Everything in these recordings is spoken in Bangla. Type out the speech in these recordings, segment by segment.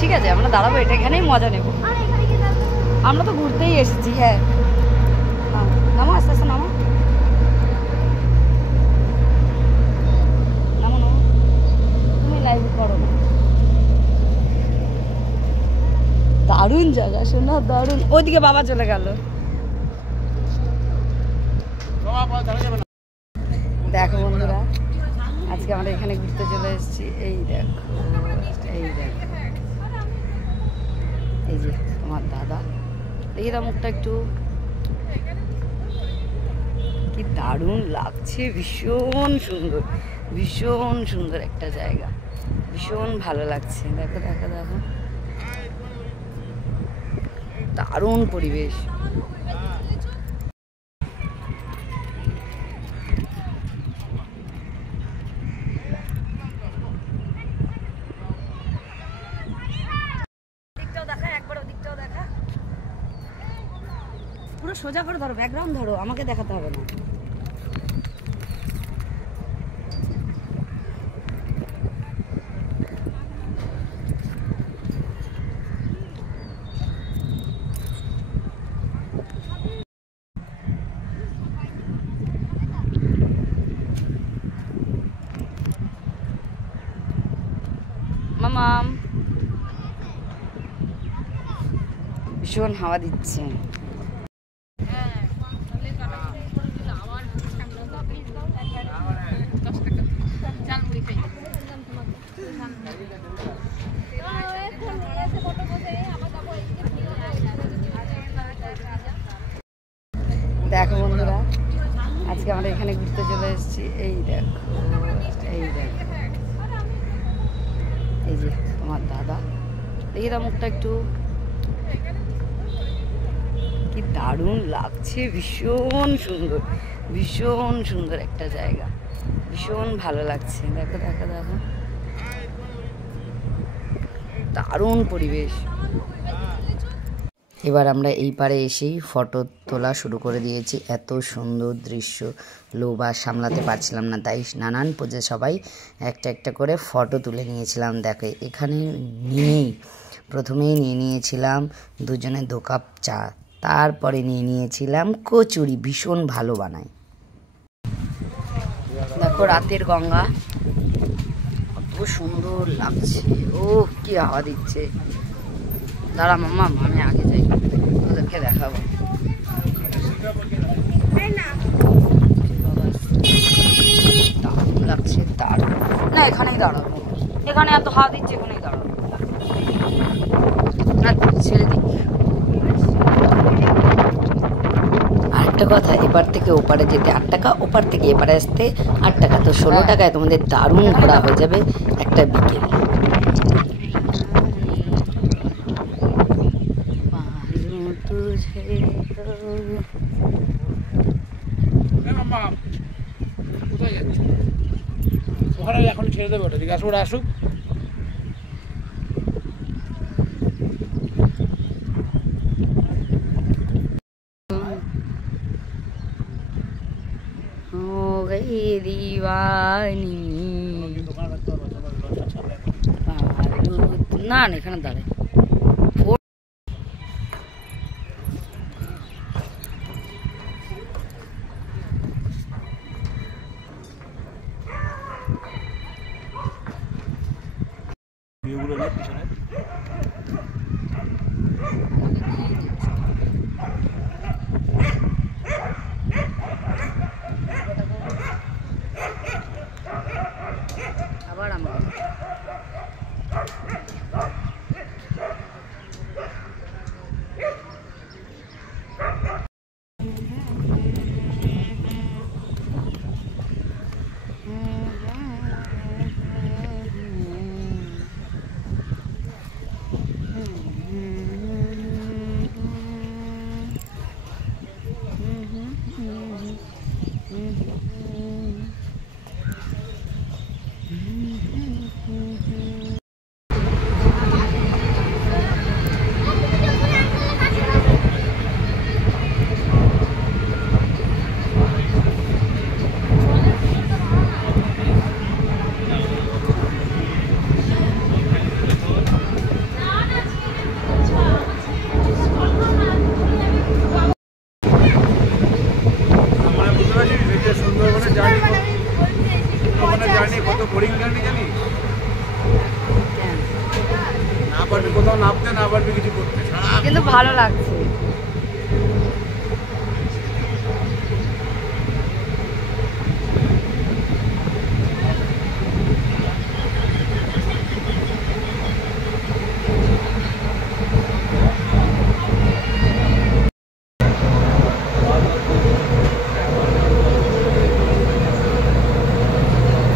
ঠিক আছে, আমরা দাঁড়াবো, এটা এখানেই মজা নেব। আমরা তো ঘুরতেই এসেছি। হ্যাঁ, নামো আস্তে আস্তে, নামো নামো নামো, তুমি লাইভ করো না। দারুণ জায়গা শোনা, দারুণ। ওইদিকে বাবা চলে গেল। দেখো বন্ধুরা, আজকে আমরা এখানে ঘুরতে চলে এসেছি। এই দেখো, এই দেখো, এই যে তোমার দাদা, দেখি তার মুখটা একটু, কি দারুণ লাগছে, ভীষণ সুন্দর, ভীষণ সুন্দর একটা জায়গা, ভীষণ ভালো লাগছে। দেখো দেখো দেখো, দারুণ পরিবেশ। পুরো সোজা করে ধরো, ব্যাকগ্রাউন্ড ধরো, আমাকে দেখাতে হবে না। মামাম, ভীষণ হাওয়া দিচ্ছে। দেখো বন্ধুরা, আজকে আমরা এখানে ঘুরতে চলে এসেছি। এই দেখো, এই দেখো, এই যে তোমার দাদা, দেখি তার মুখটা একটু, কি দারুণ লাগছে, ভীষণ সুন্দর, ভীষণ সুন্দর একটা জায়গা, ভীষণ ভালো লাগছে। দেখো দেখো দেখো, দারুণ পরিবেশ। এবার আমরা এই পারে এসেই ফটো তোলা শুরু করে দিয়েছি। এত সুন্দর দৃশ্য, লোভ আর সামলাতে পারছিলাম না, তাই নানান পোজে সবাই একটা একটা করে ফটো তুলে নিয়েছিলাম। দেখো এখানে প্রথমেই নিয়ে নিয়েছিলাম দুজনে 2 কাপ চা, তারপরে নিয়ে নিয়েছিলাম কচুরি, ভীষণ ভালো বানায়। দেখো রাতের গঙ্গা, কত সুন্দর লাগছে। ও কি হাওয়া দিচ্ছে। দাঁড়া মামা, আমি আগে যাই, ওদেরকে দেখাবো। দারুণ লাগছে, দারুণ। না এখানেই দাঁড়াবো, এখানে এত হাওয়া দিচ্ছে, এখানেই দাঁড়াবো। না ছেড়ে দিই। আরেকটা কথা, এপার থেকে ওপারে যেতে 8 টাকা, ওপার থেকে এপারে আসতে 8 টাকা, তো 16 টাকায় তোমাদের দারুণ ঘোরা হয়ে যাবে একটা বিকেল। এখন ছেড়ে দেবে, ওটা দিকে আসুক, ওরা আসুক। না না এখানে দাঁড়ায়। আবার আমরা পারবি কোথাও নামতে, না পারবি কিছু করতে। কিন্তু ভালো লাগছে।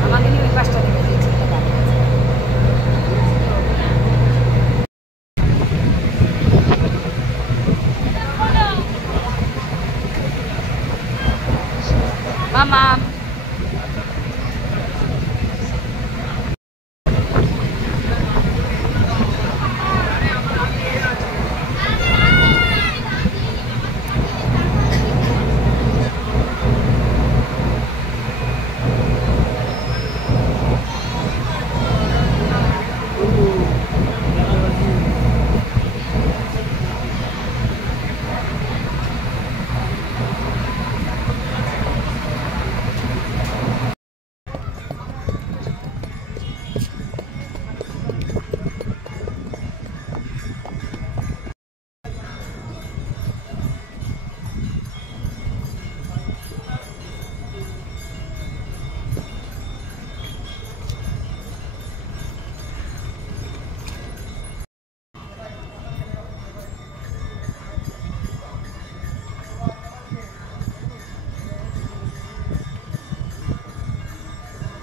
আমাকে নিয়ে ওই পাশটা দেখে দিয়েছি। মামা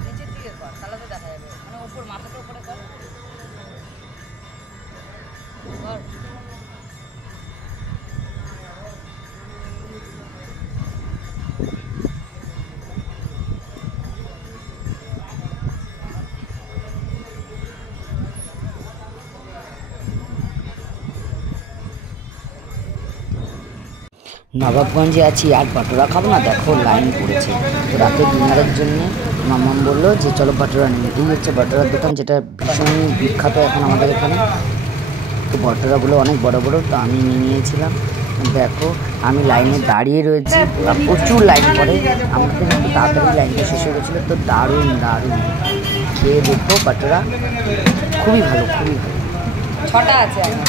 নিচের দিকে কর, তাহলে তো দেখা যাবে। মানে উপর মাথাটা উপরে কর। কর। নবাবগঞ্জে আছি আর বাটোরা খাবো না, দেখো লাইন পড়েছে। তো রাতে ডিনারের জন্য মামাম বললো যে চলো বাটোরা নিয়ে। এই হচ্ছে বাটোরার দোকান, যেটা ভীষণ বিখ্যাত এখন আমাদের এখানে। তো বাটোরাগুলো অনেক বড় বড়, তো আমি নিয়েছিলাম। দেখো আমি লাইনে দাঁড়িয়ে রয়েছি, প্রচুর লাইন পড়ে, আমাদের একটু তাড়াতাড়ি লাইনটা শেষ হয়ে গেছিলো। তো দারুণ দারুণ খেয়ে দেখো বাটোরা, খুবই ভালো, খুবই ভালো। 6টা আছে এখন।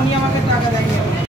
উনি আমাকে টাকা দেয়নি।